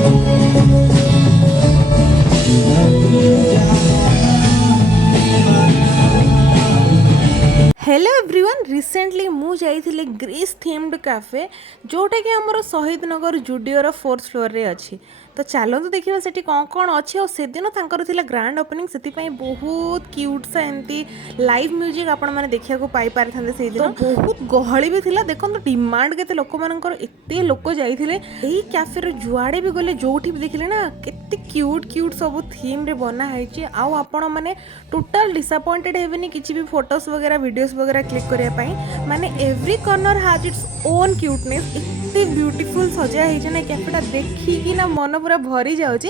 Hello everyone recently मु जाइथिले Greece themed cafe जोटा कि हमर शहीद नगर जुडियोर 4th फ्लोर रे अछि। तो चलतु देखा सेठी कौन कौन अच्छे और से दिन तांकर थिला ग्रांड ओपनिंग से बहुत क्यूट सा एमती लाइव म्यूजिक आपण माने देखिया को पाई पार थांदे से दिन तो बहुत गहली भी थिला। देखो डिमांड केते लोक मानकर एते लोक जाइथिले एही कैफे रे जुआडे भी गले जोठी भी देखिले ना केते क्यूट क्यूट सब थीम रे बना हैछि। आउ आपण माने टोटल डिसअपॉइंटेड हेबेनी किछि भी फोटोस वगैरह वीडियोस वगैरह क्लिक करिया पई माने every corner has its own cuteness. एते ब्यूटीफुल सजा हैछि ना कैफेटा देखी ना मन पूरा भरी जाउछि।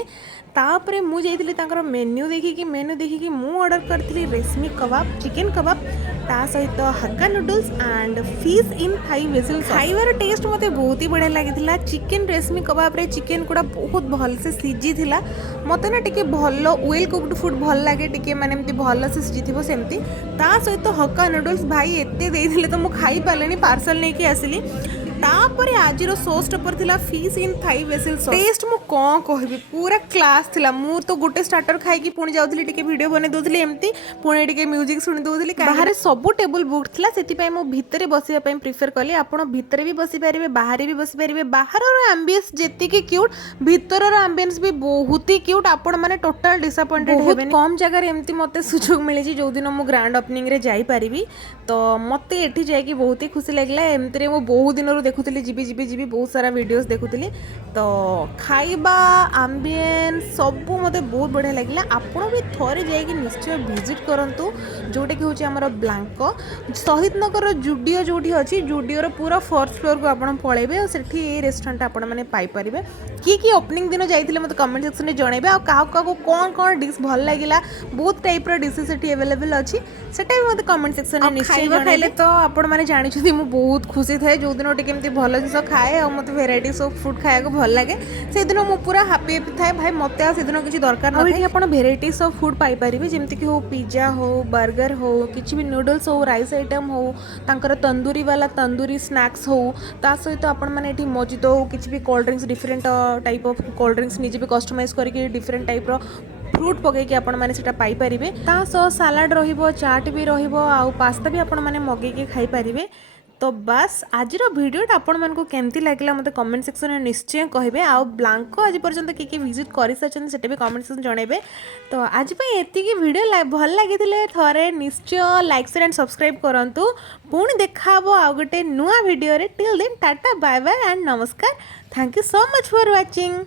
तापरे मु जाइथिली तांकर मेन्यू देखिकी मु ऑर्डर करथिली रेशमी कबाब चिकन कबाब ता सहित hakka noodles and fish in Thai vessel खाइबार टेस्ट मते बहुत ही बढ़िया लागिथिला। चिकन रेशमी कबाब रे चिकन कुडा बहुत भल से सिजी थिला। मते ना टिके भल वेल कुक्ड फूड भल लागे टिके माने एमती भल से सिजी थिबो सेमती ता सहित हक्का नूडल्स भाई एते देइथिले तो मु खाई पालेनी पार्सल नेकी आसिली। तापरे आजिरो सोस टपर थिला fish in Thai vessel sauce taste मु कोन कहबी पूरा क्लास थिला। मु तो गोटे स्टार्टर खाई की पुणी जाउथली टिके वीडियो बने दोथली एमती पुणी टिके म्यूजिक सुनि दोथली बाहर सब टेबल बुक थिला सेति पय मु भितरे बसिया पय प्रिफर कली। आपण भितरे भी बसी पारिबे बाहर भी बसी पारिबे। बाहर रो एम्बियंस जेति की क्यूट भितर रो एम्बियंस भी बहुत ही क्यूट। आपण माने टोटल डिसअपॉइंटेड हेबेनी। कम जगह रे एमती मते सुजोग मिली छी जो दिन मु ग्रैंड ओपनिंग रे जाई पारिबी तो मते एठी जाय की बहुत ही खुशी लागला। एमती रे मु बहुत दिन रो देखुली जीबी बहुत सारा वीडियोस देखुली तो खाइबा एम्बियंस सब मते बहुत बढ़िया लगिला। आपण भी थोड़े जाइए निश्चय विजिट करंतु जोटा कि होची हमर ब्लांको शहीद नगर जुडियो जोठी अछि जुडियोर पूरा 4th फ्लोर को आपण पळेबे और सेठी ए रेस्टोरेंट आपण माने पाई परिबे। की ओपनिंग दिन जाइथिले मते कमेंट सेक्शन रे जणेबे आ काहा को कोन डिश भल लागिला। बहुत टाइप रो डिशेस सेठी अवेलेबल अछि सेटा भी मते कमेंट सेक्शन रे निश्चय जणाइले। तो आपण माने जानि छथि मु बहुत खुशी थाए जो दिन टिके एमती भल जिस खाए और मत भेराइटीज ऑफ फूड खाया को भल लगे से दिन मु पूरा हैप्पी थाए भाई मत आ से दिन किसी दरकार ना ये आपण भेराइटीज ऑफ फूड पाई परिबे जेमति कि हो पिज्जा हो बर्गर हो किछि भी नूडल्स हो राइस आइटम हो तांकर तंदूरी वाला तंदूरी स्नैक्स हो ता सहित आपण माने एठी मौजूद हो किछि भी cold drinks different type of cold drinks निजे भी कस्टमाइज करके डिफरेंट टाइप रो फ्रूट पकई कि आपण माने सेटा पाई परिबे। ता सो सलाड रहिबो चाट भी रहिबो आ पास्ता भी आपण माने मगई के खाई परिबे। तो बस आज भिडियोटा आपण मानक केमती लागला मते कमेंट सेक्शन में निश्चय कहिबे। आ ब्लांको आज पर्यंत कि विजिट कर सारी से भी कमेंट सेक्शन जनइबे। तो आज एति वीडियो भल लगी थोड़े निश्चय लाइक शेयर एंड सब्सक्राइब करंतु। पुणी देखा आ गोटे नुआ वीडियो रे till then tata bye bye and नमस्कार। Thank you so much for watching.